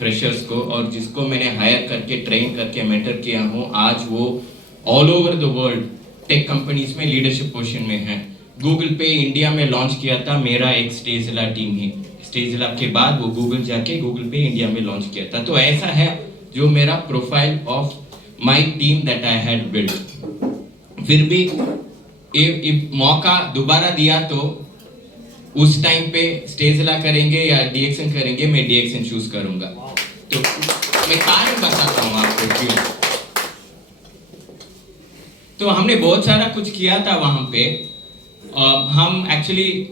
Freshers को, और जिसको मैंने हायर करके ट्रेन करके मेंटर किया हूँ, आज वो all over the world tech companies में लीडरशिप पोजीशन में है। गूगल पे इंडिया में लॉन्च किया था मेरा एक स्टेजला टीम ही, स्टेजला के बाद वो गूगल जाके गूगल पे इंडिया में लॉन्च किया था। तो ऐसा है जो मेरा profile of my team that I had built. फिर भी मौका दोबारा दिया तो उस टाइम पे स्टेजला करेंगे या डीएक्सन करेंगे, मैं डीएक्सन चूज करूंगा। तो मैं कारण बताता हूँ आपको क्यों। तो हमने बहुत सारा कुछ किया था वहां पे। हम actually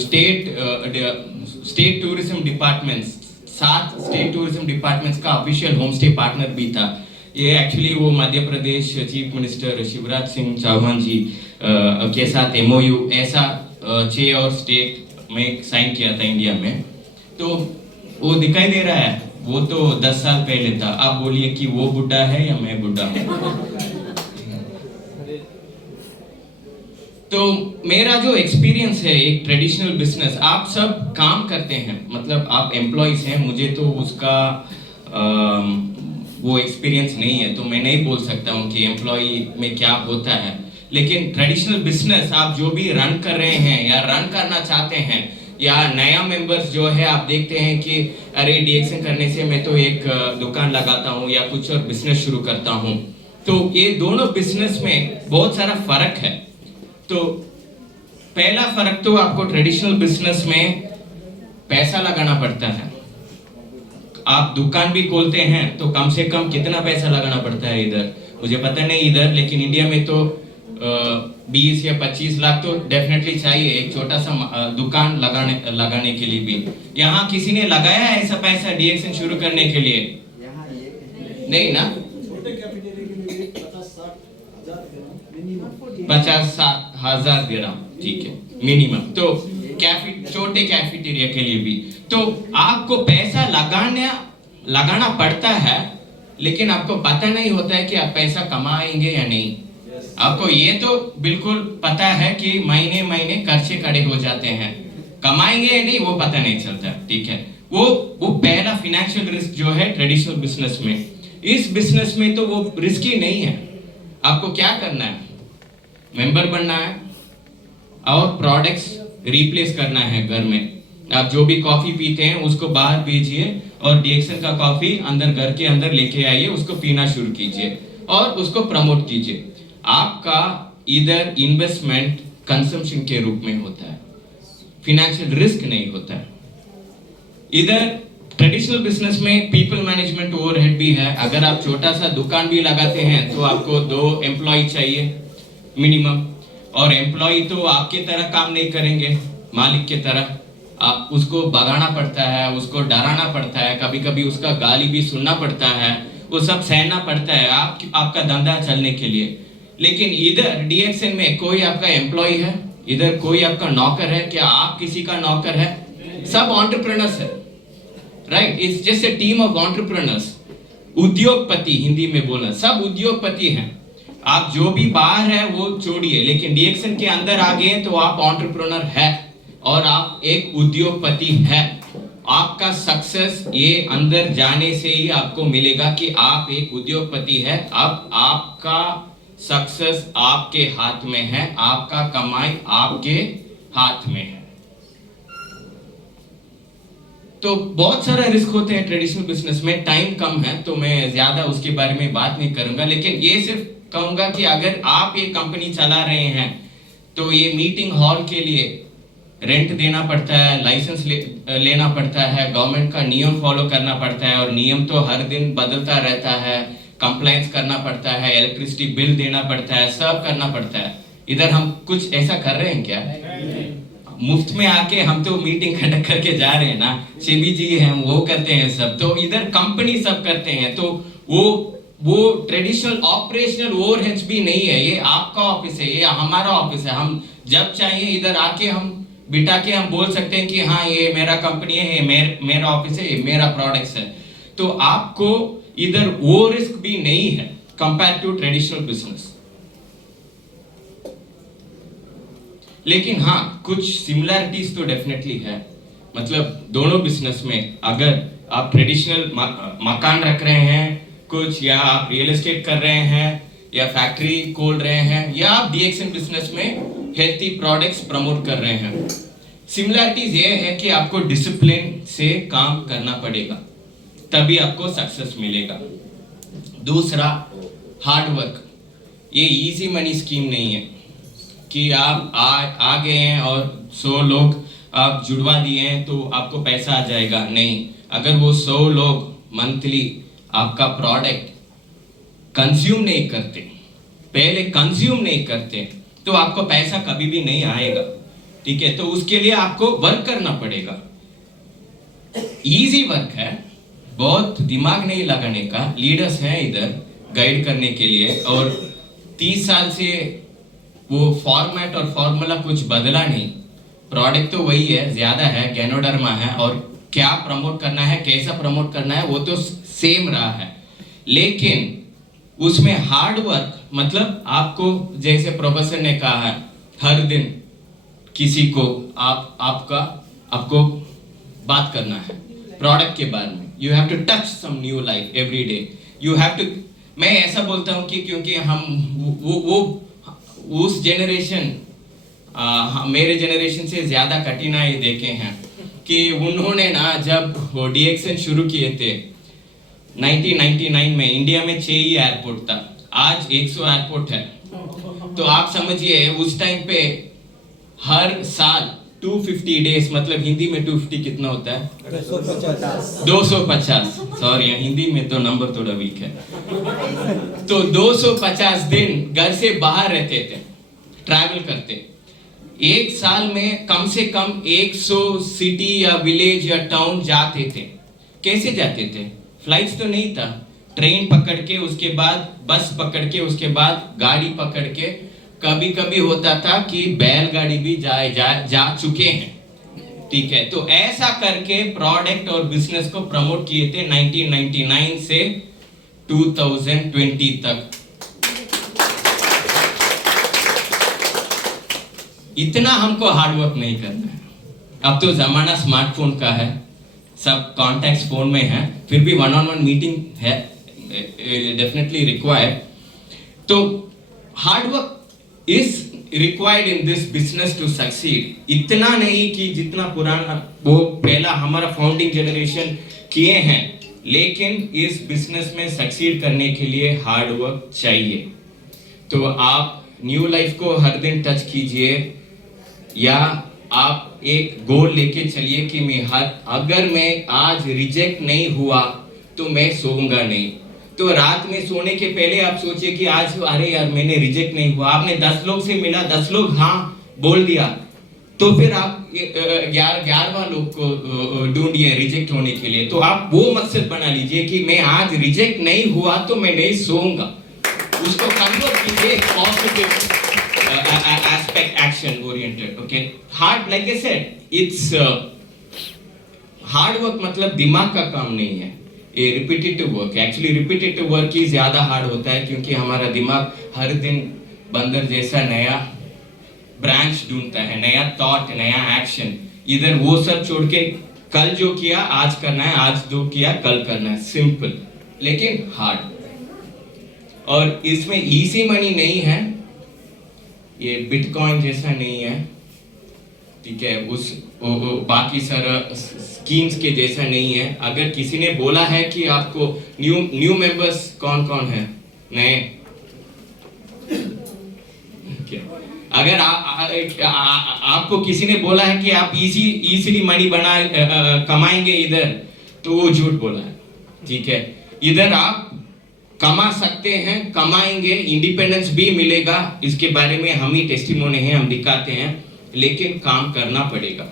state tourism departments, 7 state tourism departments का ऑफिशियल होम स्टे पार्टनर भी था। ये एक्चुअली वो मध्य प्रदेश चीफ मिनिस्टर शिवराज सिंह चौहान जी के साथ एमओयू ऐसा 6 और स्टेट में साइन किया था इंडिया में। तो वो दिखाई दे रहा है, वो तो 10 साल पहले था। आप बोलिए कि वो बुढ़ा है या मैं बुढ़ा हूँ। तो मेरा जो एक्सपीरियंस है एक ट्रेडिशनल बिजनेस, आप सब काम करते हैं, मतलब आप एम्प्लॉइज हैं, मुझे तो उसका वो एक्सपीरियंस नहीं है, तो मैं नहीं बोल सकता हूँ कि एम्प्लॉय में क्या होता है। लेकिन ट्रेडिशनल बिजनेस आप जो भी रन कर रहे हैं या रन करना चाहते हैं, या नया मेंबर्स जो है आप देखते हैं कि अरे डीएक्सन करने से मैं तो एक दुकान लगाता हूँ या कुछ और बिजनेस शुरू करता हूँ। तो ये दोनों बिजनेस में बहुत सारा फर्क है। तो पहला फर्क तो आपको ट्रेडिशनल बिजनेस में पैसा लगाना पड़ता है। आप दुकान भी खोलते हैं तो कम से कम कितना पैसा लगाना पड़ता है इधर, मुझे पता नहीं इधर, लेकिन इंडिया में तो 20 या 25 लाख तो डेफिनेटली चाहिए एक छोटा सा दुकान लगाने के लिए भी। यहाँ किसी ने लगाया है ऐसा पैसा डीएक्सन शुरू करने के लिए? नहीं ना। 50-60 दिरहम, ठीक है मिनिमम। तो छोटे कैफेटेरिया के लिए भी तो आपको पैसा लगाना पड़ता है, लेकिन आपको पता नहीं होता है कि आप पैसा कमाएंगे या नहीं। आपको ये तो बिल्कुल पता है कि महीने महीने खर्चे खड़े हो जाते हैं, कमाएंगे या नहीं वो पता नहीं चलता, ठीक है। वो पहला फाइनेंशियल रिस्क जो है ट्रेडिशनल बिजनेस में। इस बिजनेस में तो वो रिस्क ही नहीं है। आपको क्या करना है, मेंबर बनना है और प्रोडक्ट्स रिप्लेस करना है घर में। आप जो भी कॉफी पीते हैं उसको बाहर भेजिए और डीएक्सन का कॉफी अंदर घर के अंदर लेके आइए, उसको पीना शुरू कीजिए और उसको प्रमोट कीजिए। आपका इधर इन्वेस्टमेंट कंजम्पशन के रूप में होता है, फाइनेंशियल रिस्क नहीं होता है। इधर ट्रेडिशनल बिजनेस में पीपल मैनेजमेंट ओवरहेड भी है। अगर आप छोटा सा दुकान भी लगाते हैं तो आपको 2 एम्प्लॉय चाहिए मिनिमम, और एम्प्लॉय तो आपके तरह काम नहीं करेंगे, मालिक के तरह। आप उसको भगाना पड़ता है, उसको डराना पड़ता है, कभी कभी उसका गाली भी सुनना पड़ता है, वो सब सहना पड़ता है आपका धंधा चलने के लिए। लेकिन इधर डीएक्सन में कोई आपका एम्प्लॉय है, इधर कोई आपका नौकर है क्या? आप किसी का नौकर है? सब एंटरप्रेन्योर्स है, right? It's just a team of entrepreneurs. उद्योगपति हिंदी में बोलना, सब उद्योगपति हैं। आप जो भी बाहर है वो छोड़िए, लेकिन डीएक्सन के अंदर आ गए तो आप एंटरप्रेन्योर है और आप एक उद्योगपति है। आपका सक्सेस ये अंदर जाने से ही आपको मिलेगा कि आप एक उद्योगपति है। अब आपका सक्सेस आपके हाथ में है, आपका कमाई आपके हाथ में है। तो बहुत सारा रिस्क होते हैं ट्रेडिशनल बिजनेस में, टाइम कम है तो मैं ज्यादा उसके बारे में बात नहीं करूंगा। लेकिन ये सिर्फ कहूंगा कि अगर आप ये कंपनी चला रहे हैं तो ये मीटिंग हॉल के लिए रेंट देना पड़ता है, लाइसेंस लेना पड़ता है, गवर्नमेंट का नियम फॉलो करना पड़ता है, और नियम तो हर दिन बदलता रहता है, कंप्लायंस करना पड़ता है, इलेक्ट्रिसिटी बिल देना पड़ता है, सब करना पड़ता है। इधर हम कुछ ऐसा कर रहे हैं क्या? मुफ्त में आके हम तो मीटिंग कंडक्ट करके जा रहे हैं ना, सेबी जी हैं वो करते हैं सब, तो इधर कंपनी सब करते हैं। तो वो ट्रेडिशनल ऑपरेशनल ओवरहेड्स भी नहीं है। ये आपका ऑफिस है, ये हमारा ऑफिस है। हम जब चाहिए इधर आके हम बिठा के हम बोल सकते हैं कि हाँ ये मेरा कंपनी है, ये मेरा ऑफिस है, ये मेरा प्रोडक्ट्स है। तो आपको इधर वो रिस्क भी नहीं है कंपेयर टू ट्रेडिशनल बिजनेस। लेकिन हाँ कुछ सिमिलरिटीज तो डेफिनेटली है। मतलब दोनों बिजनेस में अगर आप ट्रेडिशनल मकान रख रहे हैं कुछ, या आप रियल एस्टेट कर रहे हैं, या फैक्ट्री खोल रहे हैं, या आप डीएक्सएन बिजनेस में हेल्थी प्रोडक्ट्स प्रमोट कर रहे हैं, सिमिलरिटीज ये है कि आपको डिसिप्लिन से काम करना पड़ेगा, तभी आपको सक्सेस मिलेगा। दूसरा, हार्ड वर्क। ये इजी मनी स्कीम नहीं है कि आप आ गए हैं और 100 लोग आप जुड़वा दिए हैं तो आपको पैसा आ जाएगा। नहीं, अगर वो 100 लोग मंथली आपका प्रोडक्ट कंज्यूम नहीं करते, पहले कंज्यूम नहीं करते, तो आपको पैसा कभी भी नहीं आएगा। ठीक है, तो उसके लिए आपको वर्क करना पड़ेगा। इजी वर्क है, बहुत दिमाग नहीं लगाने का। लीडर्स हैं इधर गाइड करने के लिए, और 30 साल से वो फॉर्मेट और फॉर्मूला कुछ बदला नहीं। प्रोडक्ट तो वही है, ज्यादा है, गैनोडर्मा है, और क्या प्रमोट करना है, कैसा प्रमोट करना है, वो तो सेम रहा है। लेकिन उसमें हार्ड वर्क मतलब आपको, जैसे प्रोफेसर ने कहा है, हर दिन किसी को आपको बात करना है प्रोडक्ट के बारे में। You have to touch some new life every day. You have to, मैं ऐसा बोलता हूँ कि क्योंकि हम वो उस जेनरेशन, मेरे जेनरेशन से ज्यादा कठिनाई देखे हैं कि उन्होंने ना जब वो डीएक्सएन शुरू किए थे 1999 में, इंडिया में 6 ही एयरपोर्ट था, आज 100 एयरपोर्ट है। तो आप समझिए उस टाइम पे हर साल 250 डेज, मतलब हिंदी में 250 कितना होता है? 250। सॉरी, हिंदी में तो नंबर थोड़ा वीक है। तो 250 दिन घर से बाहर रहते थे, ट्रैवल करते। एक साल में कम से कम 100 सिटी या विलेज या टाउन जाते थे। कैसे जाते थे? फ्लाइट्स तो नहीं था, ट्रेन पकड़ के, उसके बाद बस पकड़ के, उसके बाद गाड़ी पकड़ के, कभी कभी होता था कि बैलगाड़ी भी जा चुके हैं। ठीक है, तो ऐसा करके प्रोडक्ट और बिजनेस को प्रमोट किए थे 1999 से 2020 तक। इतना हमको हार्ड वर्क नहीं करना है। अब तो जमाना स्मार्टफोन का है, सब कॉन्टैक्ट्स फोन में है, फिर भी 1-on-1 मीटिंग है डेफिनेटली रिक्वायर्ड। तो hard work is required in this business to succeed. इतना नहीं कि जितना पुराना वो पहला हमारा फाउंडिंग जनरेशन किए हैं, लेकिन इस बिजनेस में सक्सीड करने के लिए हार्ड वर्क चाहिए। तो आप न्यू लाइफ को हर दिन टच कीजिए, या आप एक गोल लेके चलिए कि अगर मैं आज रिजेक्ट नहीं हुआ तो मैं सोऊंगा नहीं। तो रात में सोने के पहले आप सोचिए कि आज अरे यार मैंने रिजेक्ट नहीं हुआ। आपने 10 लोग से मिला, 10 लोग हाँ बोल दिया, तो फिर आप 11वां लोग को ढूंढिए रिजेक्ट होने के लिए। तो आप वो मकसद बना लीजिए कि मैं आज रिजेक्ट नहीं हुआ तो मैं नहीं सोऊंगा। उसको कन्वर्ट कीजिए positive aspect, action oriented. Okay, hard, like I said, it's hard work मतलब दिमाग का काम नहीं है, ये रिपीटेटिव वर्क है। एक्चुअली रिपीटेटिव वर्क ही ज्यादा हार्ड होता है, क्योंकि हमारा दिमाग हर दिन बंदर जैसा नया ब्रांच ढूंढता है, नया थॉट, नया एक्शन। इधर वो सब छोड़ के कल जो किया आज करना है, आज जो किया कल करना है। सिंपल लेकिन हार्ड। और इसमें इजी मनी नहीं है, ये बिटकॉइन जैसा नहीं है। ठीक है, उस बाकी सारा स्कीम्स के जैसा नहीं है। अगर किसी ने बोला है कि आपको न्यू मेंबर्स कौन कौन है नए, अगर आपको किसी ने बोला है कि आप इजीली मनी कमाएंगे इधर, तो वो झूठ बोला है। ठीक है, इधर आप कमा सकते हैं, कमाएंगे, इंडिपेंडेंस भी मिलेगा, इसके बारे में हम ही टेस्टिमोनी है, हम दिखाते हैं। लेकिन काम करना पड़ेगा,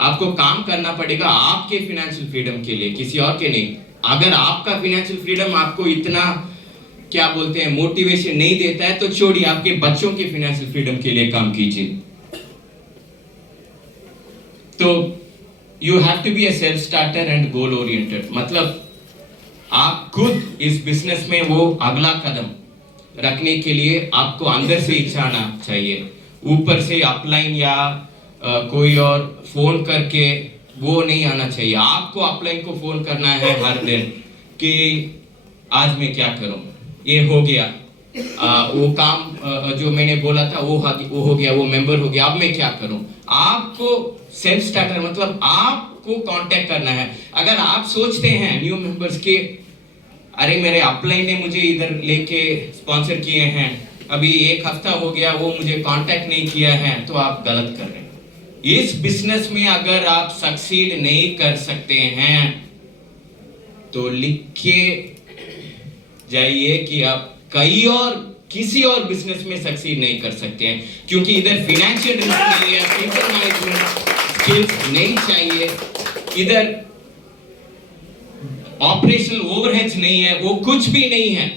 आपको काम करना पड़ेगा आपके फाइनेंशियल फ्रीडम के लिए, किसी और के नहीं। अगर आपका फाइनेंशियल फ्रीडम आपको इतना क्या बोलते हैं मोटिवेशन नहीं देता है, तो छोड़िए, आपके बच्चों के फाइनेंशियल फ्रीडम के लिए काम कीजिए। तो you have to be a self starter and goal oriented, मतलब आप खुद इस बिजनेस में वो अगला कदम रखने के लिए आपको अंदर से इच्छा आना चाहिए। ऊपर से अपलाइन या कोई और फोन करके वो नहीं आना चाहिए। आपको अपलाइन को फोन करना है हर दिन कि आज मैं क्या करूं, ये हो गया, वो काम जो मैंने बोला था वो हो गया, वो मेंबर हो गया, अब मैं क्या करूं। आपको सेल्फ स्टार्टर मतलब आपको कांटेक्ट करना है। अगर आप सोचते हैं न्यू मेंबर्स के अरे मेरे अपलाइन ने मुझे इधर लेके स्पॉन्सर किए हैं, अभी 1 हफ्ता हो गया वो मुझे कांटेक्ट नहीं किया है, तो आप गलत कर रहे हैं। इस बिजनेस में अगर आप सक्सीड नहीं कर सकते हैं तो लिख के जाइए कि आप कई और किसी और बिजनेस में सक्सीड नहीं कर सकते हैं, क्योंकि इधर फाइनेंशियल रिस्क नहीं है, पीपल मैनेजमेंट स्किल्स नहीं चाहिए, इधर ऑपरेशनल ओवरहेड्स नहीं है, वो कुछ भी नहीं है।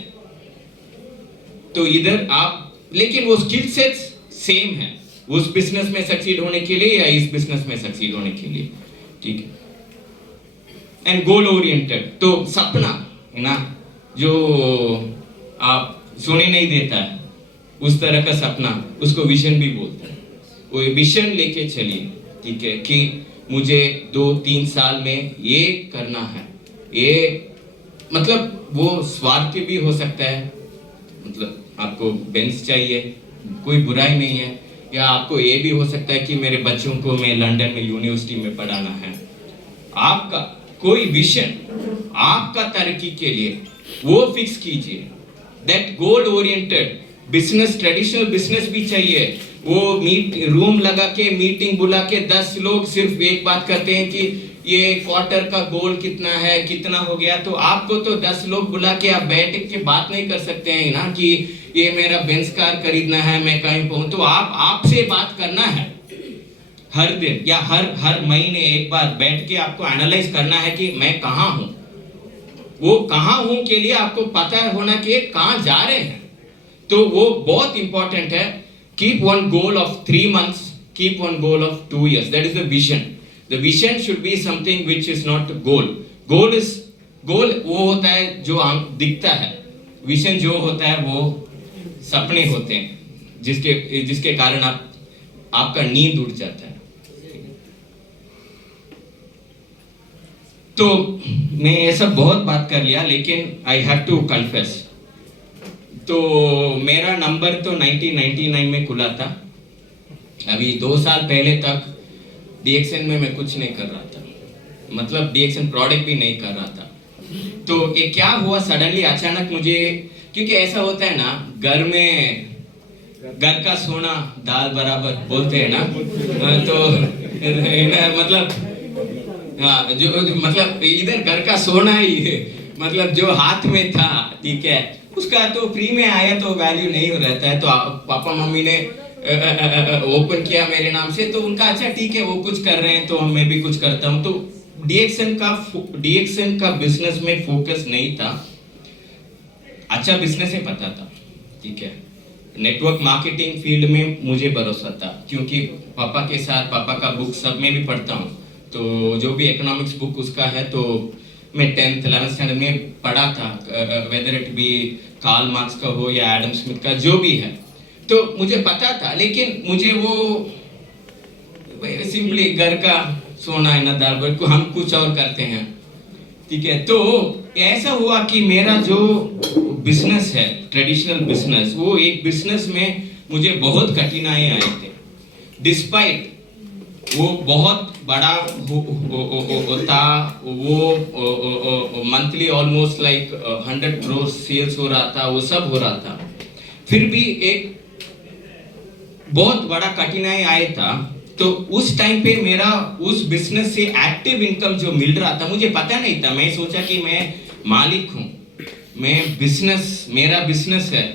तो इधर आप लेकिन वो स्किल सेट्स सेम है उस बिजनेस में सक्सीड होने के लिए या इस बिजनेस में सक्सीड होने के लिए, ठीक है। एंड गोल ओरिएंटेड, तो सपना है ना जो आप सोने नहीं देता है, उस तरह का सपना, उसको विजन भी बोलते हैं। वो विजन लेके चलिए, ठीक है, कि मुझे 2-3 साल में ये करना है। ये मतलब वो स्वार्थ भी हो सकता है, मतलब आपको बेंच चाहिए, कोई बुराई नहीं है, या आपको ये भी हो सकता है कि मेरे बच्चों को मैं लंदन में यूनिवर्सिटी में पढ़ाना है। आपका कोई विजन आपका तरक्की के लिए वो फिक्स कीजिए। That goal oriented business, traditional business भी चाहिए। वो रूम लगा के मीटिंग बुला के 10 लोग सिर्फ एक बात करते हैं कि ये क्वार्टर का गोल कितना है, कितना हो गया, तो आपको तो 10 लोग बुला के आप बैठ के बात नहीं कर सकते हैं ना कि ये मेरा बेंच कार खरीदना है, मैं कहीं पहुंच। तो आपसे बात करना है हर दिन या हर महीने एक बार बैठ के आपको एनालाइज करना है कि मैं कहाँ हूँ। वो कहाँ हूँ के लिए आपको पता होना कि कहाँ जा रहे हैं, तो वो बहुत इंपॉर्टेंट है। Keep one goal of 3 months, keep one goal of 2 years, that is the vision. The vision should be something which is not goal. Goal वो होता है जो दिखता है, विजन जो होता है वो सपने होते हैं जिसके कारण आपका नींद उड़ जाता है। तो मैं ये सब बहुत बात कर लिया, लेकिन आई हैव टू कन्फेस, तो मेरा नंबर तो 1999 में खुला था। अभी 2 साल पहले तक डीएक्सएन में मैं कुछ नहीं कर रहा था, मतलब डीएक्सएन प्रोडक्ट भी नहीं कर रहा था। तो ये क्या हुआ, सडनली अचानक मुझे, क्योंकि ऐसा होता है ना, घर का सोना दाल बराबर बोलते हैं ना, तो मतलब हाँ, जो मतलब इधर घर का सोना ही है, मतलब जो हाथ में था, ठीक है, उसका तो फ्री में आया तो वैल्यू नहीं रहता है। तो पापा मम्मी ने ओपन किया मेरे नाम से, तो उनका अच्छा ठीक है वो कुछ कर रहे हैं तो मैं भी कुछ करता हूँ। तो डीएक्सएन का बिजनेस में फोकस नहीं था, अच्छा बिजनेस है पता था, ठीक है। नेटवर्क मार्केटिंग फील्ड में मुझे भरोसा था, क्योंकि पापा के साथ पापा का बुक सब में भी पढ़ता हूँ, तो जो भी इकोनॉमिक्स बुक उसका है, तो मैं 10th 11th स्टैंडर्ड में पढ़ा था, whether it be Karl Marx का हो या एडम स्मिथ का, जो भी है, तो मुझे पता था। लेकिन मुझे वो सिंपली घर का सोना है ना दाल को हम कुछ और करते हैं, ठीक है। तो ऐसा हुआ कि मेरा जो बिजनेस है, ट्रेडिशनल बिजनेस, वो एक बिजनेस में मुझे बहुत कठिनाई आए थे। डिस्पाइट वो बहुत बड़ा था, वो monthly almost like 100 crore sales हो रहा था, वो सब हो रहा था, फिर भी एक बहुत बड़ा कठिनाई आया था। तो उस टाइम पे मेरा उस बिजनेस से एक्टिव इनकम जो मिल रहा था, मुझे पता नहीं था, मैं सोचा कि मैं मालिक हूँ, मेरा बिजनेस है।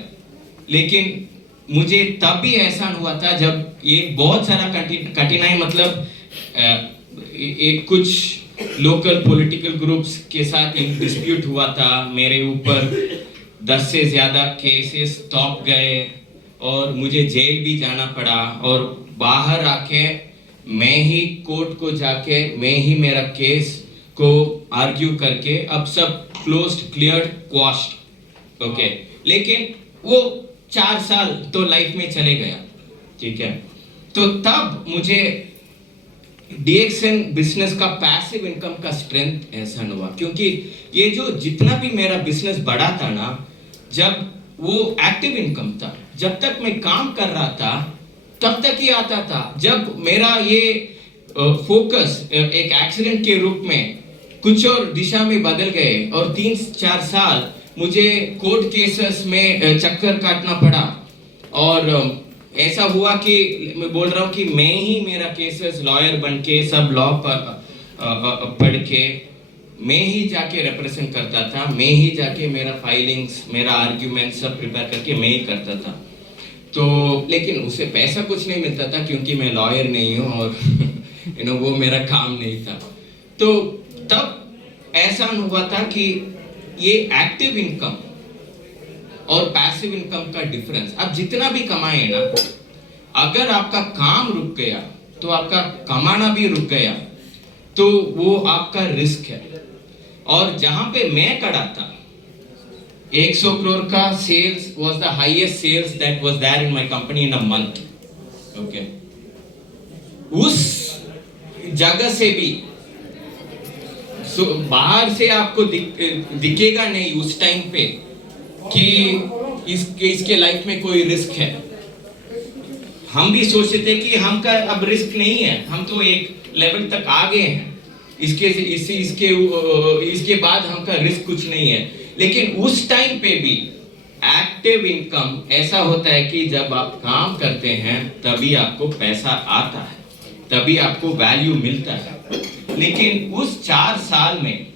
लेकिन मुझे तब भी एहसान हुआ था जब ये बहुत सारा कठिनाई, मतलब एक कुछ लोकल पॉलिटिकल ग्रुप्स के साथ एक डिस्प्यूट हुआ था, मेरे ऊपर 10 से ज्यादा केसेस टॉप गए और मुझे जेल भी जाना पड़ा, और बाहर आके मैं ही कोर्ट को जाके मैं ही मेरा केस को आर्ग्यू करके अब सब क्लोज्ड, क्लियर्ड, क्वाश्ड, ओके। लेकिन वो 4 साल तो लाइफ में चले गया, ठीक है। तो तब मुझे डीएक्सएन बिजनेस का पैसिव इनकम का स्ट्रेंथ ऐसा हुआ, क्योंकि ये जो जितना भी मेरा बिजनेस बढ़ा था ना, जब वो एक्टिव इनकम था, जब तक मैं काम कर रहा था तब तक ही आता था। जब मेरा ये फोकस एक एक्सीडेंट के रूप में कुछ और दिशा में बदल गए और 3-4 साल मुझे कोर्ट केसेस में चक्कर काटना पड़ा, और ऐसा हुआ कि मैं बोल रहा हूँ कि मैं ही मेरा केसेस लॉयर बन के सब लॉ पढ़ के मैं ही जाके रिप्रेजेंट करता था, मैं ही जाके मेरा फाइलिंग्स, मेरा आर्ग्यूमेंट सब प्रिपेयर करके मैं ही करता था। तो लेकिन उससे पैसा कुछ नहीं मिलता था, क्योंकि मैं लॉयर नहीं हूँ और वो मेरा काम नहीं था। तो तब ऐसा हुआ था कि ये एक्टिव इनकम और पैसिव इनकम का डिफरेंस, आप जितना भी कमाए ना, अगर आपका काम रुक गया तो आपका कमाना भी रुक गया, तो वो आपका रिस्क है। और जहां पे मैं खड़ा था, 100 करोड़ का sales was the highest sales that was there in my company in a month. Okay, उस जगह से भी बाहर से आपको दिखेगा नहीं उस टाइम पे कि इसके लाइफ में कोई रिस्क है। हम भी सोचते थे कि हमका अब रिस्क नहीं है, हम तो एक लेवल तक आ गए हैं, इसके बाद हमका रिस्क कुछ नहीं है। लेकिन उस टाइम पे भी एक्टिव इनकम ऐसा होता है कि जब आप काम करते हैं तभी आपको पैसा आता है, तभी आपको वैल्यू मिलता है। लेकिन उस 4 साल में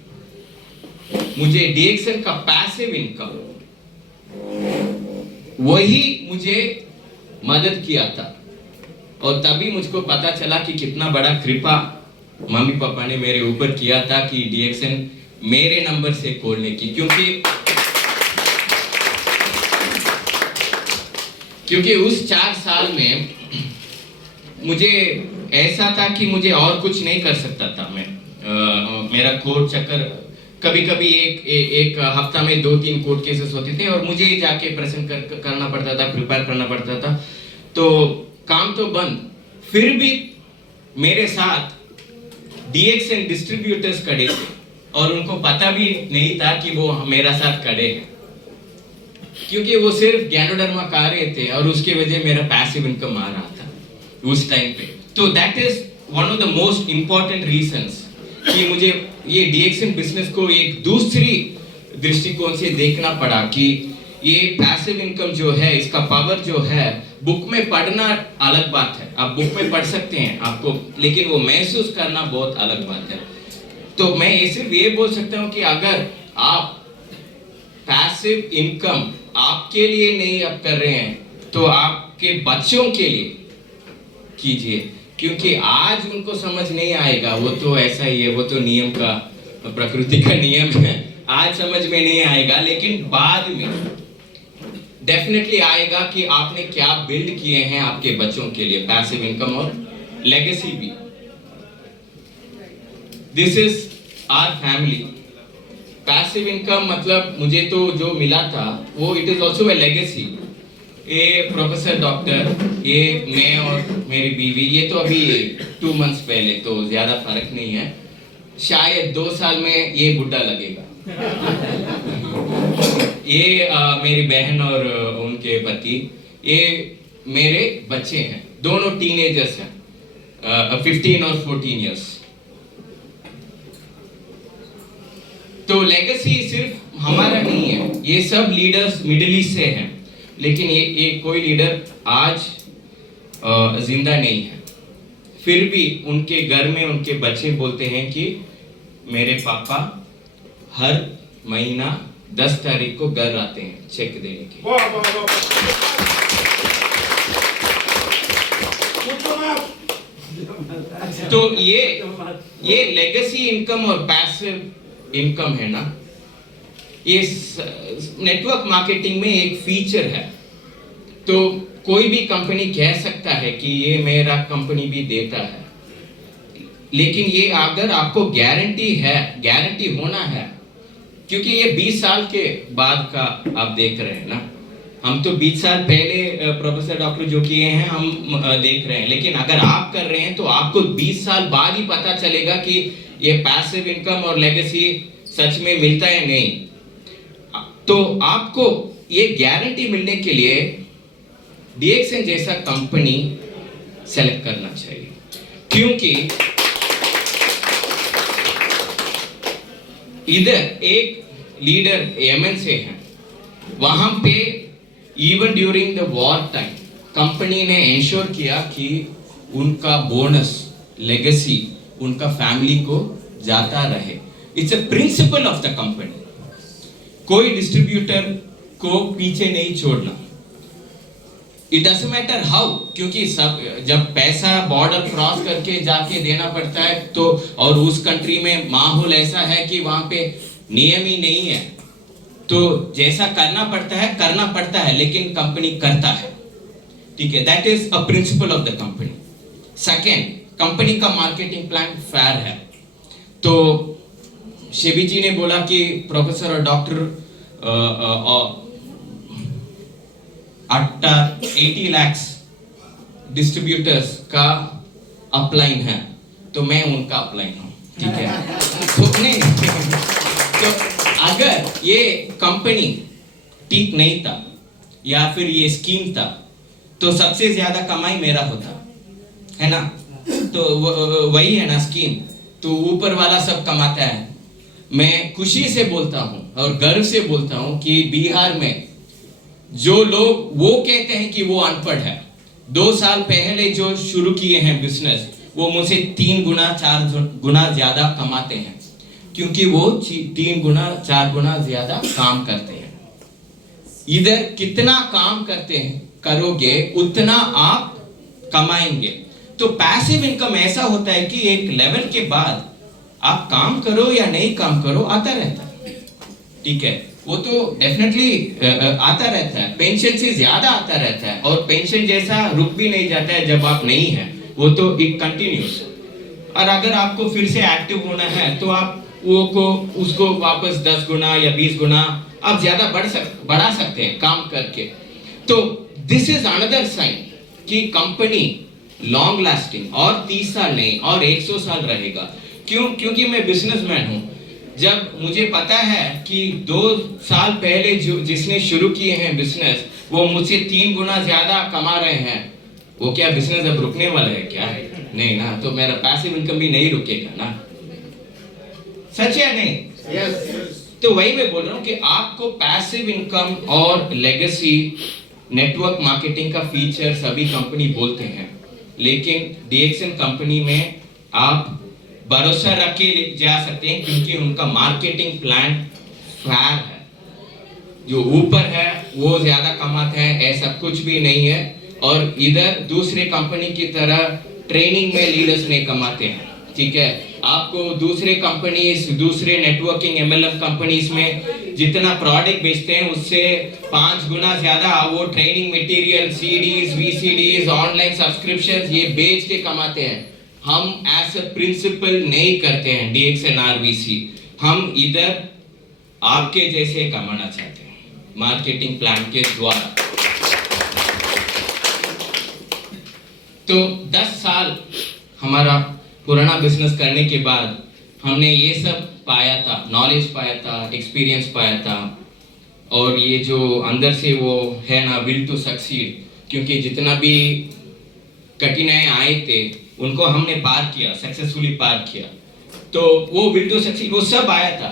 मुझे डीएक्सएन का पैसिव इनकम वही मुझे मदद किया था, और तभी मुझको पता चला कि कितना बड़ा कृपा मम्मी पापा ने मेरे ऊपर किया था कि डीएक्सएन मेरे नंबर से खोलने की। क्योंकि उस 4 साल में मुझे ऐसा था कि मुझे और कुछ नहीं कर सकता था मैं। मेरा कोर्ट चक्कर कभी कभी एक हफ्ता में 2-3 कोर्ट केसेस होते थे, और मुझे जाके प्रेजेंट करना पड़ता था, प्रिपेयर करना पड़ता था, तो काम तो बंद। फिर भी मेरे साथ डीएक्सएन डिस्ट्रीब्यूटर्स खड़े थे, और उनको पता भी नहीं था कि वो मेरा साथ खड़े हैं, क्योंकि वो सिर्फ गैनोडर्मा खा रहे थे और उसकी वजह मेरा पैसिव इनकम आ रहा था उस टाइम पे। तो that is one of the most important reasons कि मुझे ये डीएक्सएन बिजनेस को एक दूसरी दृष्टिकोण से देखना पड़ा कि ये पैसिव इनकम जो है, इसका पावर जो है, बुक में पढ़ना अलग बात है, आप बुक में पढ़ सकते हैं आपको, लेकिन वो महसूस करना बहुत अलग बात है। तो मैं ये सिर्फ ये बोल सकता हूँ कि अगर आप पैसिव इनकम आपके लिए नहीं आप कर रहे हैं, तो आपके बच्चों के लिए कीजिए, क्योंकि आज उनको समझ नहीं आएगा, वो तो ऐसा ही है, वो तो नियम का, प्रकृति का नियम है, आज समझ में नहीं आएगा, लेकिन बाद में डेफिनेटली आएगा कि आपने क्या बिल्ड किए हैं आपके बच्चों के लिए, पैसिव इनकम और लेगेसी भी। This is our family. Passive income मतलब मुझे तो जो मिला था वो it is also a legacy. ये प्रोफेसर डॉक्टर, ये मैं और मेरी बीवी, ये तो अभी 2 मंथ्स पहले, तो ज्यादा फर्क नहीं है, शायद 2 साल में ये बुढ़ा लगेगा। ये मेरी बहन और उनके पति, ये मेरे बच्चे हैं, दोनों टीनेजर्स हैं, 15 और 14 इयर्स। तो लेगेसी सिर्फ हमारा नहीं है, ये सब लीडर्स मिडिल ईस्ट से हैं, लेकिन ये कोई लीडर आज जिंदा नहीं है, फिर भी उनके घर में उनके बच्चे बोलते हैं कि मेरे पापा हर महीना 10 तारीख को घर आते हैं चेक देने के। तो ये लेगेसी इनकम और पैसिव इनकम है ना, ये नेटवर्क मार्केटिंग में एक फीचर है। तो कोई भी कंपनी कह सकता है कि ये मेरा कंपनी भी देता है, लेकिन ये अगर आपको गारंटी होना है, क्योंकि ये 20 साल के बाद का आप देख रहे हैं ना, हम तो 20 साल पहले प्रोफेसर डॉक्टर जो किए हैं हम देख रहे हैं, लेकिन अगर आप कर रहे हैं तो आपको 20 साल बाद ही पता चलेगा कि ये पैसिव इनकम और लेगेसी सच में मिलता है नहीं। तो आपको ये गारंटी मिलने के लिए डीएक्सएन जैसा कंपनी सेलेक्ट करना चाहिए, क्योंकि इधर एक लीडर यमन से है, वहां पे even during the war time company ने इंश्योर किया कि उनका बोनस लेगेसी उनका फैमिली को जाता रहे। It's a principle of the company. कोई डिस्ट्रीब्यूटर को पीछे नहीं छोड़ना, इट डजंट मैटर हाउ, क्योंकि सब जब पैसा बॉर्डर क्रॉस करके जाके देना पड़ता है तो, और उस कंट्री में माहौल ऐसा है कि वहां पे नियम ही नहीं है, तो जैसा करना पड़ता है, लेकिन कंपनी करता है, ठीक है। That is a principle of the company. Second, company का मार्केटिंग प्लान फेयर है। तो शेबी जी ने बोला कि प्रोफेसर और डॉक्टर 80 lakhs डिस्ट्रीब्यूटर्स का अपलाइन है, तो मैं उनका अपलाइन हूं, ठीक है। तो अगर ये कंपनी ठीक नहीं था या फिर ये स्कीम था तो सबसे ज्यादा कमाई मेरा होता है ना, तो वही है ना स्कीम, तो ऊपर वाला सब कमाता है। मैं खुशी से बोलता हूं और गर्व से बोलता हूं कि बिहार में जो लोग वो कहते हैं कि वो अनपढ़ है, 2 साल पहले जो शुरू किए हैं बिजनेस, वो मुझसे 3 गुना 4 गुना ज्यादा कमाते हैं, क्योंकि वो 3 गुना 4 गुना ज्यादा काम करते हैं। इधर कितना काम करोगे उतना आप कमाएंगे। तो पैसिव इनकम ऐसा होता है कि एक लेवल के बाद आप काम करो या नहीं काम करो आता रहता है, ठीक है। वो तो डेफिनेटली आता रहता है, पेंशन से ज्यादा आता रहता है, और पेंशन जैसा रुक भी नहीं जाता है जब आप नहीं है, वो तो इट कंटिन्यूस। और अगर आपको फिर से एक्टिव होना है तो आप उसको वापस 10 गुना या 20 गुना आप ज्यादा बढ़ा सकते हैं काम करके। तो दिस इज अनदर साइन कि कंपनी लॉन्ग लास्टिंग और 30 साल नहीं और 100 साल रहेगा। क्योंकि मैं बिजनेसमैन हूं। जब मुझे पता है कि 2 साल पहले जिसने शुरू किए हैं बिजनेस, वो मुझसे 3 गुना ज्यादा कमा रहे हैं, वो क्या बिजनेस अब रुकने वाला है क्या? नहीं ना, तो मेरा पैसिव इनकम भी नहीं रुकेगा ना, सच है नहीं? तो वही मैं बोल रहा हूँ कि आपको पैसिव इनकम और लेगेसी नेटवर्क मार्केटिंग का फीचर सभी कंपनी बोलते हैं, लेकिन डीएक्सएन कंपनी में आप भरोसा रख के जा सकते हैं, क्योंकि उनका मार्केटिंग प्लान फेयर है। जो ऊपर है वो ज्यादा कमाते हैं ऐसा कुछ भी नहीं है, और इधर दूसरे कंपनी की तरह ट्रेनिंग में लीडर्स नहीं कमाते हैं, ठीक है। आपको दूसरे कंपनीज, दूसरे नेटवर्किंग एमएलएम कंपनीज में जितना प्रोडक्ट बेचते हैं उससे 5 गुना ज्यादा वो training material, CDs, VCDs, online subscriptions ये बेच के कमाते हैं। हम एज अ प्रिंसिपल नहीं करते हैं डीएक्सएन आरवीसी, हम इधर आपके जैसे कमाना चाहते हैं मार्केटिंग प्लान के द्वारा। तो 10 साल हमारा पुराना बिजनेस करने के बाद हमने ये सब पाया था, नॉलेज पाया था, एक्सपीरियंस पाया था, और ये जो अंदर से वो है ना विल टू सक्सीड, क्योंकि जितना भी कठिनाई आए थे उनको हमने पार किया, सक्सेसफुली पार किया। तो वो विल टू सक्सीड वो सब आया था,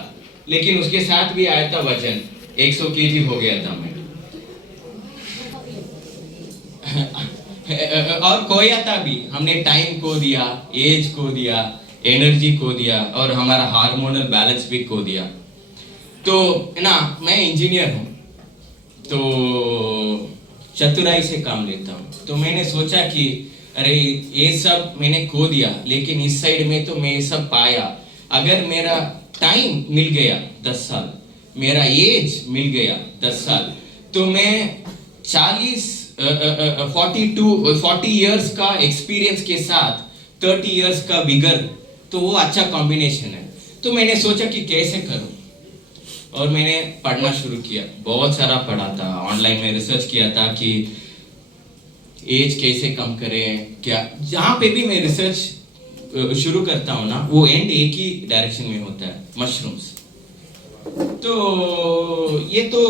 लेकिन उसके साथ भी आया था वजन, 100 केजी हो गया था मैं। और खोया था भी, हमने टाइम को दिया, एज को दिया, एनर्जी को दिया, और हमारा हार्मोनल बैलेंस भी खो दिया। तो ना मैं इंजीनियर हूँ, तो चतुराई से काम लेता हूँ। तो मैंने सोचा कि अरे ये सब मैंने खो दिया, लेकिन इस साइड में तो मैं ये सब पाया। अगर मेरा टाइम मिल गया 10 साल, मेरा एज मिल गया 10 साल, तो मैं 40 इयर्स का एक्सपीरियंस के साथ 30 इयर्स का विगर, तो वो अच्छा कॉम्बिनेशन है। तो मैंने सोचा कि कैसे करूं, और मैंने पढ़ना शुरू किया, बहुत सारा पढ़ा था, ऑनलाइन में रिसर्च किया था कि एज कैसे कम करें क्या। जहाँ पे भी मैं रिसर्च शुरू करता हूँ ना, वो एंड एक ही डायरेक्शन में होता है, मशरूम्स। तो ये तो,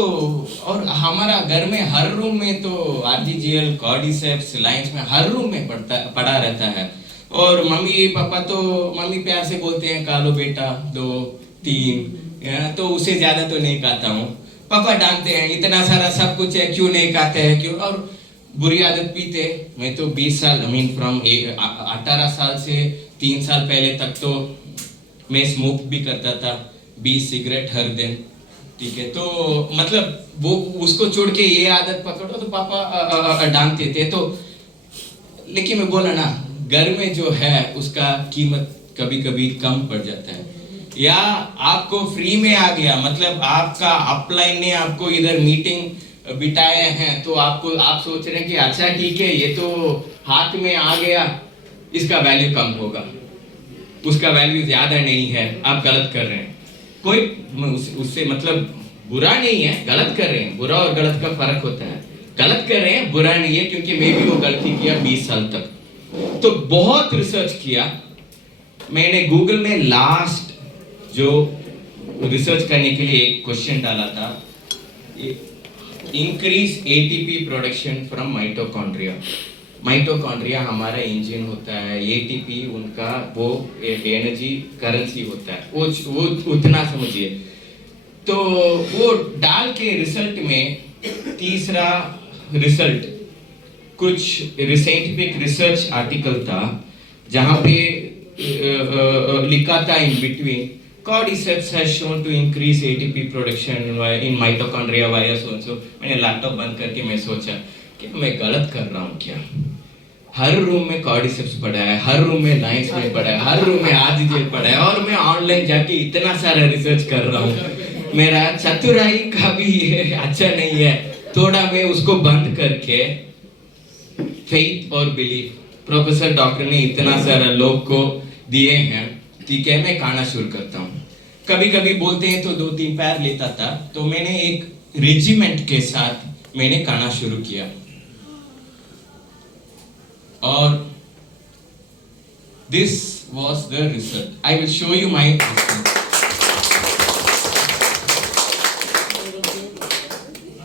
और हमारा घर में हर रूम में तो आरजीजीएल, कॉर्डिसेप्स, लाइंस में हर रूम में पड़ा रहता है। और मम्मी पापा तो, मम्मी प्यार से बोलते हैं खा लो बेटा 2 3, तो उसे ज्यादा तो नहीं खाता हूँ। पापा डांटते हैं इतना सारा सब कुछ है क्यों नहीं खाते हैं क्यों। और बुरी आदत भी थे। मैं तो 20 साल, आई मीन फ्रॉम 18 साल से 3 साल पहले तक तो मैं स्मोक भी करता था, 20 सिगरेट हर दिन, ठीक है। तो मतलब वो उसको छोड़ के ये आदत पकड़ो तो पापा डांटते थे। तो लेकिन मैं बोला ना, घर में जो है उसका कीमत कभी कभी कम पड़ जाता है। या आपको फ्री में आ गया, मतलब आपका अपलाइन ने आपको इधर मीटिंग बिठाए हैं, तो आपको, आप सोच रहे हैं कि अच्छा ठीक है ये तो हाथ में आ गया, इसका वैल्यू कम होगा, उसका वैल्यू ज्यादा नहीं है, आप गलत कर रहे हैं। कोई उससे मतलब बुरा नहीं है, गलत कर रहे हैं, बुरा और गलत का फर्क होता है। गलत कर रहे हैं, बुरा नहीं है, क्योंकि मैं भी वो गलती किया 20 साल तक। तो बहुत रिसर्च किया मैंने, गूगल में लास्ट जो रिसर्च करने के लिए एक क्वेश्चन डाला था, increase ATP production from mitochondria. Mitochondria हमारा इंजन होता है, एटीपी उनका वो एनर्जी करेंसी होता है, वो उतना समझिए। तो वो डाल के रिजल्ट में तीसरा रिजल्ट कुछ साइंटिफिक रिसर्च आर्टिकल था, जहां पे लिखा था in between cordyceps has shown to increase ATP production in mitochondria via so and so। मैंने लैपटॉप बंद करके मैं सोचा कि मैं गलत कर रहा हूँ क्या। हर रूम में कॉर्डिसेप्स पड़ा है, हर रूम में लाइंस में पड़ा है, हर रूम में आरजीजीएल पड़ा है, और मैं ऑनलाइन जाके इतना सारा रिसर्च कर रहा हूँ। मेरा चतुराई का भी ये अच्छा नहीं है। थोड़ा मैं उसको बंद करके फेथ और बिलीफ, प्रोफेसर डॉक्टर ने इतना सारा लोग को दिए हैं, ठीक है, मैं खाना शुरू करता हूँ। कभी कभी बोलते हैं तो 2-3 पैर लेता था। तो मैंने एक रेजिमेंट के साथ मैंने खाना शुरू किया, और this was the result. I will show you my.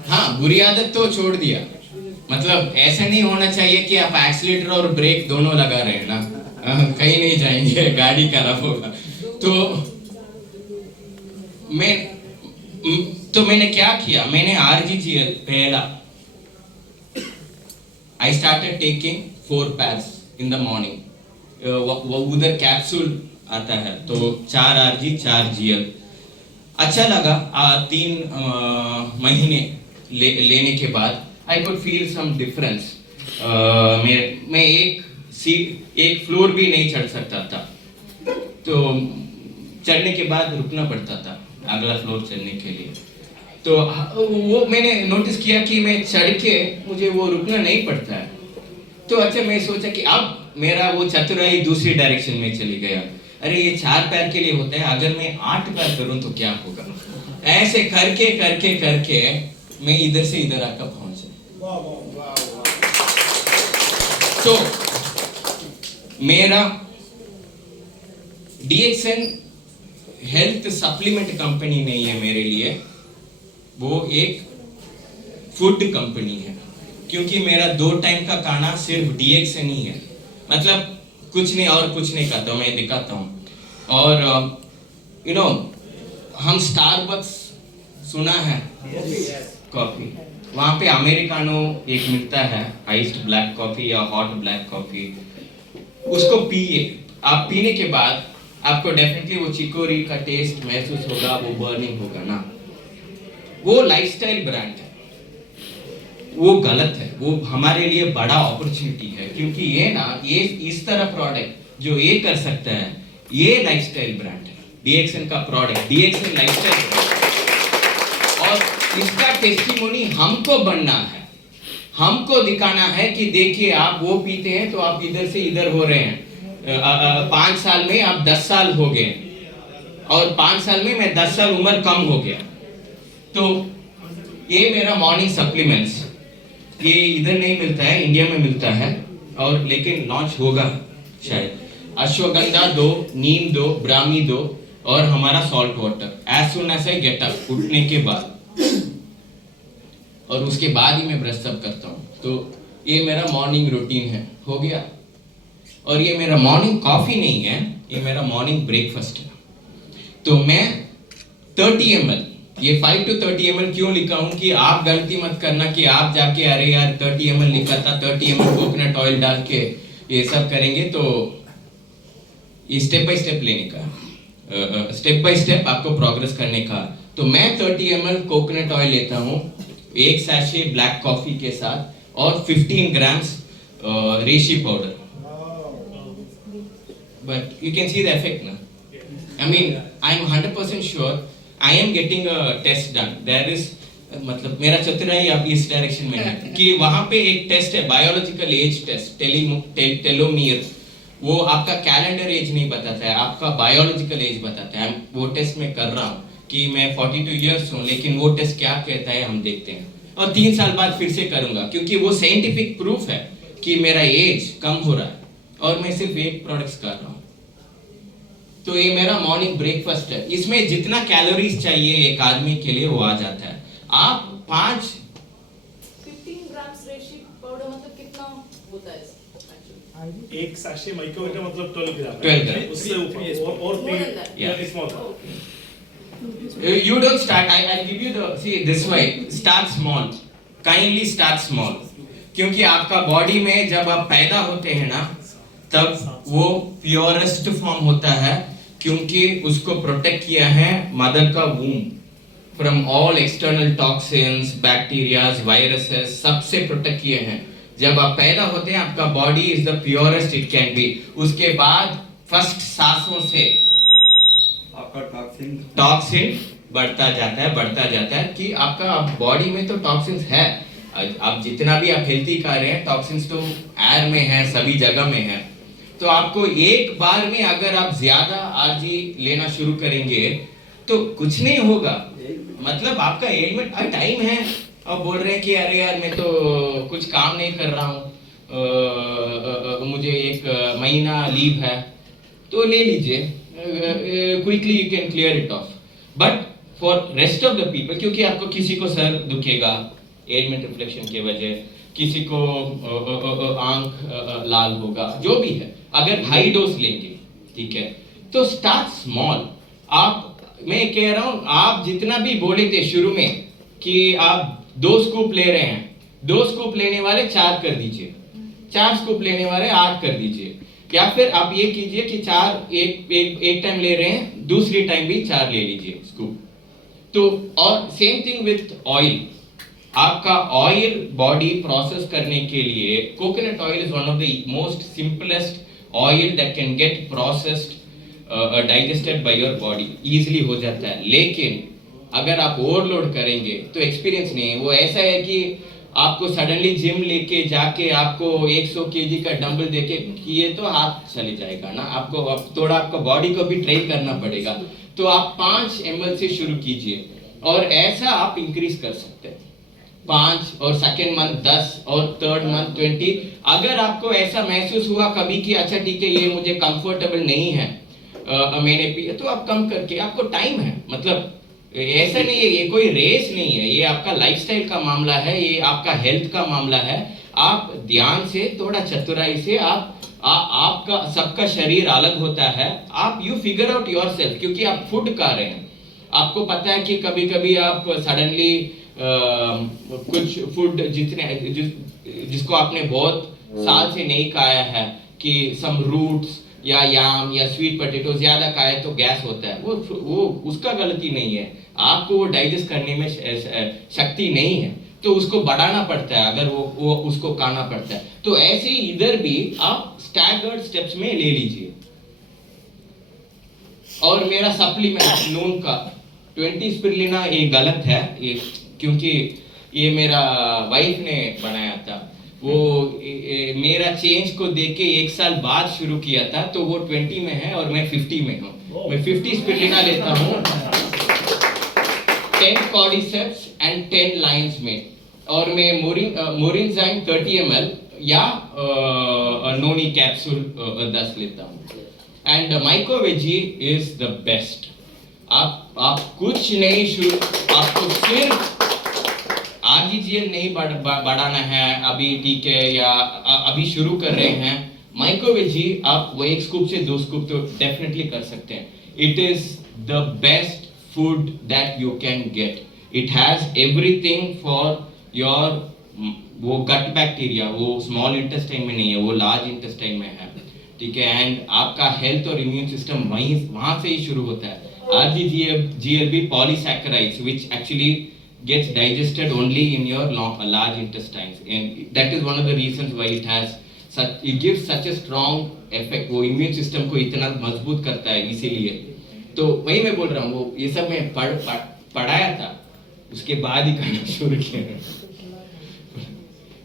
हाँ, बुरी आदत तो छोड़ दिया। मतलब ऐसा नहीं होना चाहिए कि आप एक्सीलेटर और ब्रेक दोनों लगा रहे हैं ना, कहीं नहीं जाएंगे, गाड़ी खराब होगा। तो मैंने क्या किया, मैंने आरजीजीएल पहला, I started taking 4 PACS in the morning. वो उधर कैप्सूल आता है, तो 4 आरजी 4 जीएल। अच्छा लगा। 3 महीने लेने के बाद I could feel some difference. मैं एक फ्लोर भी नहीं चढ़ सकता था, तो चढ़ने के बाद रुकना पड़ता था अगला फ्लोर चढ़ने के लिए। तो वो मैंने नोटिस किया कि मैं चढ़ के मुझे वो रुकना नहीं पड़ता है। तो अच्छा, मैं सोचा कि अब मेरा वो चतुराई दूसरी डायरेक्शन में चली गया। अरे ये 4 पैर के लिए होता है, अगर मैं 8 पैर करूं तो क्या होगा। ऐसे करके करके करके मैं इधर से इधर आकर पहुंचा। तो मेरा DXN हेल्थ सप्लीमेंट कंपनी नहीं है मेरे लिए, वो एक फूड कंपनी है। क्योंकि मेरा 2 टाइम का खाना सिर्फ DXN ही है, मतलब कुछ नहीं और कुछ नहीं खाता, मैं दिखाता हूँ। और यू नो, हम स्टारबक्स सुना है कॉफी, वहाँ पे अमेरिकानो एक मिलता है, आइस्ड ब्लैक कॉफी या हॉट ब्लैक कॉफी। उसको पिए, आप पीने के बाद आपको डेफिनेटली वो चिकोरी का टेस्ट महसूस होगा, वो बर्निंग होगा ना। वो लाइफस्टाइल ब्रांड है, वो गलत है। वो हमारे लिए बड़ा अपॉर्चुनिटी है, क्योंकि ये ना, ये इस तरह प्रोडक्ट जो ये कर सकता है, ये लाइफस्टाइल ब्रांड है। DXN का प्रोडक्ट, DXN लाइफस्टाइल ब्रांड, और इसका टेस्टिमोनी हमको बनना है, हमको दिखाना है कि देखिए आप वो पीते हैं तो आप इधर से इधर हो रहे हैं। 5 साल में आप 10 साल हो गए, और 5 साल में मैं 10 साल उम्र कम हो गया। तो ये मेरा मॉर्निंग सप्लीमेंट्स, ये इधर नहीं मिलता है, इंडिया में मिलता है, और लेकिन लॉन्च होगा शायद। अश्वगंधा 2, नीम 2, ब्राह्मी 2 और हमारा salt water. As soon as I get up, उठने के बाद, और उसके बाद ही मैं ब्रश अप करता हूँ। तो ये मेरा मॉर्निंग रूटीन है, हो गया। और ये मेरा मॉर्निंग कॉफी नहीं है, ये मेरा मॉर्निंग ब्रेकफास्ट है। तो मैं 30 ml, ये 5 to 30 ml क्यों लिखा हूँ कि आप गलती मत करना कि आप जाके अरे यार 30 ml लिखा था, 30 ml कोकोनट ऑयल डाल के ये सब करेंगे। तो ये स्टेप बाय स्टेप लेने का, स्टेप बाय स्टेप आपको प्रोग्रेस करने का। तो मैं 30 ml कोकोनट ऑयल लेता हूँ, एक सैशे ब्लैक कॉफी के साथ, और 15 grams reishi powder. But you can see the effect ना। I mean, I am 100% sure I am getting a test done. There is, मतलब मेरा चतुराई अब इस डायरेक्शन में है कि वहाँ पे एक टेस्ट है, बायोलॉजिकल एज टेस्ट, टेलोमीर। वो आपका कैलेंडर एज नहीं बताता है, आपका बायोलॉजिकल एज बताता है। वो टेस्ट मैं कर रहा हूँ कि मैं 42 इयर्स हूँ, लेकिन वो टेस्ट क्या कहता है हम देखते हैं। और 3 साल बाद फिर से करूँगा, क्योंकि वो साइंटिफिक प्रूफ है कि मेरा एज कम हो रहा है, और मैं सिर्फ एक प्रोडक्ट्स कर रहा हूँ। तो ये मेरा मॉर्निंग ब्रेकफास्ट है। इसमें जितना कैलोरीज चाहिए एक आदमी के लिए वो आ जाता है। आप 15 ग्राम्स रेशी पाउडर मतलब कितना होता है? एक सैशे माइक्रोवेव का मतलब 12 ग्राम 12 ग्राम। उससे ऊपर और More than that. yeah, small. You don't start. I'll give you the, see this way. Start small. Kindly start small. क्योंकि आपका बॉडी में जब आप पैदा होते हैं ना, तब वो प्योरेस्ट फॉर्म होता है, क्योंकि उसको प्रोटेक्ट किया है मदर का womb from all external toxins, bacterias, viruses, सबसे प्रोटेक्ट किए हैं। जब आप पैदा होते हैं आपका body is the purest it can be. उसके बाद फर्स्ट सांसों से आपका टॉक्सिन बढ़ता जाता है कि आपका बॉडी में तो टॉक्सिन्स है। आप जितना भी आप हेल्थी खा रहे हैं, टॉक्सिन्स तो एयर में है, सभी जगह में है। तो आपको एक बार में अगर आप ज्यादा आरजी लेना शुरू करेंगे तो कुछ नहीं होगा, मतलब आपका एलिमेंट टाइम है। और बोल रहे हैं कि अरे यार मैं तो कुछ काम नहीं कर रहा हूँ, मुझे 1 महीना लीव है, तो ले लीजिए, quickly you can clear it of. But for rest of the people, क्योंकि आपको किसी को सर दुखेगा एलिमेंट रिफ्लेक्शन की वजह, किसी को आंख लाल होगा, जो भी है, अगर हाई डोज लेंगे, ठीक है, तो स्टार्ट स्मॉल। मैं कह रहा हूं, आप जितना भी बोले थे शुरू में कि आप 2 स्कूप ले रहे हैं, 2 स्कूप लेने वाले 4 कर दीजिए, 4 स्कूप लेने वाले 8 कर दीजिए, या फिर आप ये कीजिए कि 4 एक टाइम ले रहे हैं, दूसरी टाइम भी 4 ले लीजिए स्कूप। तो और सेम थिंग विथ ऑयल। आपका ऑयल बॉडी प्रोसेस करने के लिए coconut oil is one of the most simplest oil that can get processed, digested by your body, easily हो जाता है। लेकिन अगर आप ओवरलोड करेंगे तो एक्सपीरियंस नहीं है। वो ऐसा है कि आपको सडनली जिम लेके जाके आपको 100 केजी का डंबल देके किए तो हाथ चले जाएगा ना, आपको थोड़ा आपका बॉडी को भी ट्रेन करना पड़ेगा। तो आप 5 ml से शुरू कीजिए, और ऐसा आप इंक्रीज कर सकते हैं। 5 और सेकेंड मंथ 10 और थर्ड मंथ 20। अगर आपको ऐसा महसूस हुआ कभी कि अच्छा ठीक है ये मुझे कंफर्टेबल नहीं है, मैंने पिया, तो आप कम करके, आपको टाइम है, मतलब ऐसा नहीं है, ये कोई रेस नहीं है, ये आपका लाइफस्टाइल का मामला है, ये आपका हेल्थ का मामला है। आप ध्यान से, थोड़ा चतुराई से, आपका सबका शरीर अलग होता है, आप यू फिगर आउट योरसेल्फ, क्योंकि आप फूड खा रहे हैं। आपको पता है कि कभी कभी आप सडनली कुछ फूड जिसको आपने बहुत साल से नहीं खाया है, कि सम रूट्स या याम या स्वीट पोटैटो ज्यादा खाए तो गैस होता है, वो उसका गलती नहीं है, आपको वो डाइजेस्ट करने में शक्ति नहीं है, तो उसको बढ़ाना पड़ता है, अगर वो उसको खाना पड़ता है। तो ऐसे ही इधर भी आप स्टैगर्ड स्टेप्स में ले लीजिए। और मेरा सप्लीमेंट नून का 20 स्पिरुलिना ये गलत है, ये क्योंकि ये मेरा वाइफ ने बनाया था, वो मेरा चेंज को देख के 1 साल बाद शुरू किया था, तो वो 20 में है और मैं 50 में हूँ। मैं 50 स्पिरुलिना लेता हूँ, 10 cordyceps and 10 lion's mane. और मैं मोरिनजाइम 30 ml या नोनी कैप्सूल 10 लेता हूँ. And mycovegie is the best. आप कुछ नहीं शुरू, आपको सिर्फ आरजीजीएल नहीं बढ़ाना है अभी, ठीक है, या अभी शुरू कर रहे हैं. माइकोवेजी आप वो 1 स्कूप से 2 स्कूप तो डेफिनेटली कर सकते हैं. It is the best food that you can get. It has everything for your वो gut bacteria, वो small intestine में नहीं है, वो large intestine में है, ठीक है. एंड आपका हेल्थ और इम्यून सिस्टम वहाँ से ही शुरू होता है. RGGLB polysaccharides which actually gets digested only in your large intestines, and that is one of the reasons why it gives such a strong effect. वो immune system को इतना मजबूत करता है, इसीलिए. तो वही मैं बोल रहा हूँ, वो ये सब मैं पढ़ाया था, उसके बाद ही करना शुरू किया.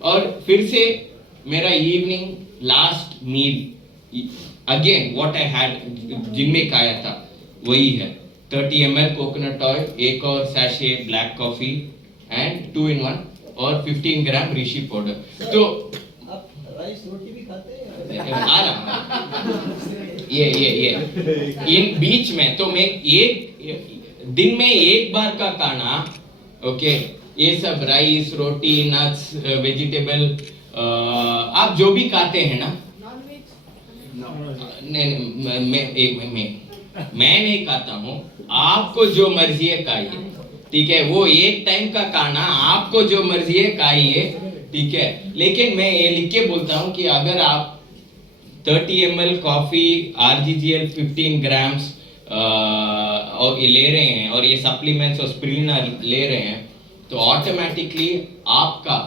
और फिर से मेरा evening last meal again what I had gym में खाया था वही है. 30 ml कोकोनट ऑयल, एक और sachet black coffee and 2 in 1 और 15 ग्राम ऋषि पाउडर. तो आप राइस रोटी भी खाते हैं? आ रहा ये इन बीच में तो मैं एक दिन में एक बार का खाना, ओके, ये सब राइस रोटी नट्स वेजिटेबल आप जो भी खाते हैं ना, मैं नहीं खाता हूँ. आपको जो मर्जी है खाइए, ठीक है. वो एक टाइम का खाना आपको जो मर्जी है खाइए, ठीक है. लेकिन मैं ये लिख के बोलता हूँ कि अगर आप 30 ml कॉफी, RGGL 15 ग्राम्स और ये ले रहे हैं और ये सप्लीमेंट्स और स्पिरुलिना ले रहे हैं, तो ऑटोमेटिकली आपका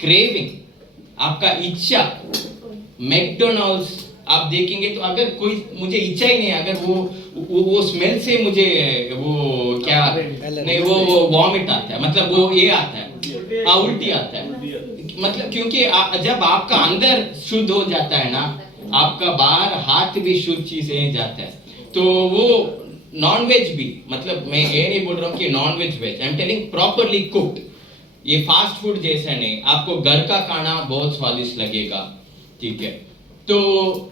क्रेविंग, आपका इच्छा, मैकडोनल्ड्स आप देखेंगे तो अगर कोई मुझे इच्छा ही नहीं, अगर वो स्मेल से मुझे वो क्या नहीं, वो वॉमिट आता है, मतलब वो ये आता है, उल्टी आता है. मतलब क्योंकि जब आपका अंदर शुद्ध हो जाता है ना, आपका बाहर हाथ भी शुद्ध चीजें जाता है. तो वो नॉन वेज भी, मतलब मैं ये नहीं बोल रहा हूँ कि non veg veg, I am telling properly cooked. ये फास्ट फूड जैसा नहीं, आपको घर का खाना बहुत स्वादिष्ट लगेगा, ठीक है. तो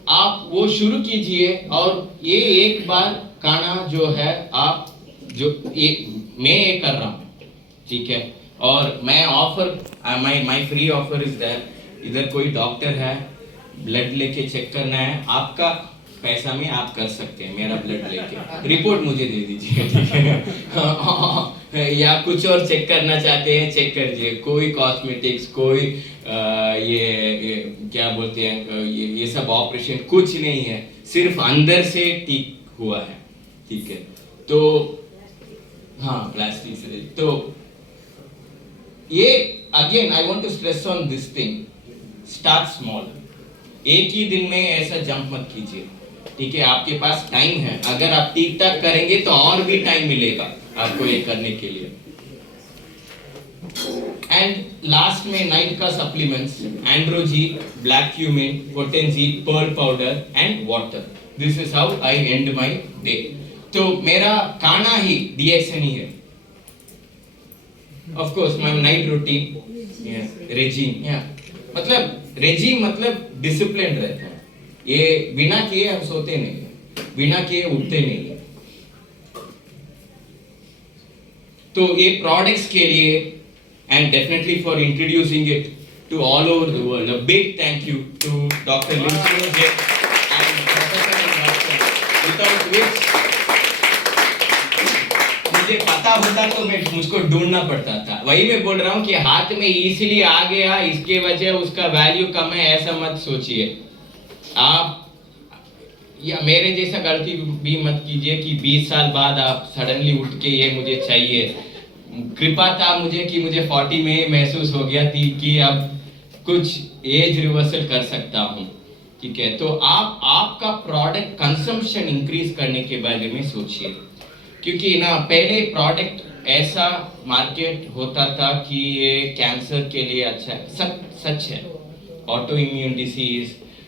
आप वो शुरू कीजिए और ये एक बार खाना जो है आप जो मैं ये कर रहा हूँ, ठीक है. और मैं offer my free offer is there. इधर कोई डॉक्टर है, ब्लड लेके चेक करना है, आपका पैसा में आप कर सकते हैं. मेरा ब्लड लेके रिपोर्ट मुझे दे दीजिए, ठीक है. या कुछ और चेक करना चाहते हैं, चेक करिए. कोई कॉस्मेटिक्स, कोई ये क्या बोलते हैं, ये सब ऑपरेशन कुछ नहीं है, सिर्फ अंदर से ठीक हुआ है, ठीक है. तो हाँ, प्लास्टिक से. तो ये again I want to stress on this thing, start small. एक ही दिन में ऐसा जंप मत कीजिए, ठीक है. आपके पास टाइम है, अगर आप ठीक ठाक करेंगे तो और भी टाइम मिलेगा आपको ये करने के लिए. एंड लास्ट में नाइट का supplements, Andro G, black cumin, potency, pearl powder and water. This is how I end my day. तो मेरा खाना ही DXN ही है. Of course my night routine, regime, मतलब रेजिम मतलब डिसिप्लिन रहता है. ये बिना किए हम सोते नहीं है, बिना किए उठते नहीं है. तो ये प्रोडक्ट्स के लिए and definitely for introducing it to all over the world, a big thank you to Dr. Limsung and Professor Watson, without which मुझे पता होता तो मैं मुझको ढूंढना पड़ता था. वही मैं बोल रहा हूँ कि हाथ में इसीलिए आ गया, इसके वजह उसका वैल्यू कम है ऐसा मत सोचिए आप, या मेरे जैसा गलती भी मत कीजिए कि 20 साल बाद आप सडनली उठ के ये मुझे चाहिए. कृपा था मुझे कि मुझे 40 में महसूस हो गया थी कि अब कुछ एज रिवर्सल कर सकता हूँ, ठीक है. तो आप आपका प्रोडक्ट कंजम्पशन इंक्रीज करने के बारे में सोचिए, क्योंकि ना पहले प्रोडक्ट ऐसा मार्केट होता था कि ये कैंसर के लिए अच्छा है, सच है. Auto immune disease,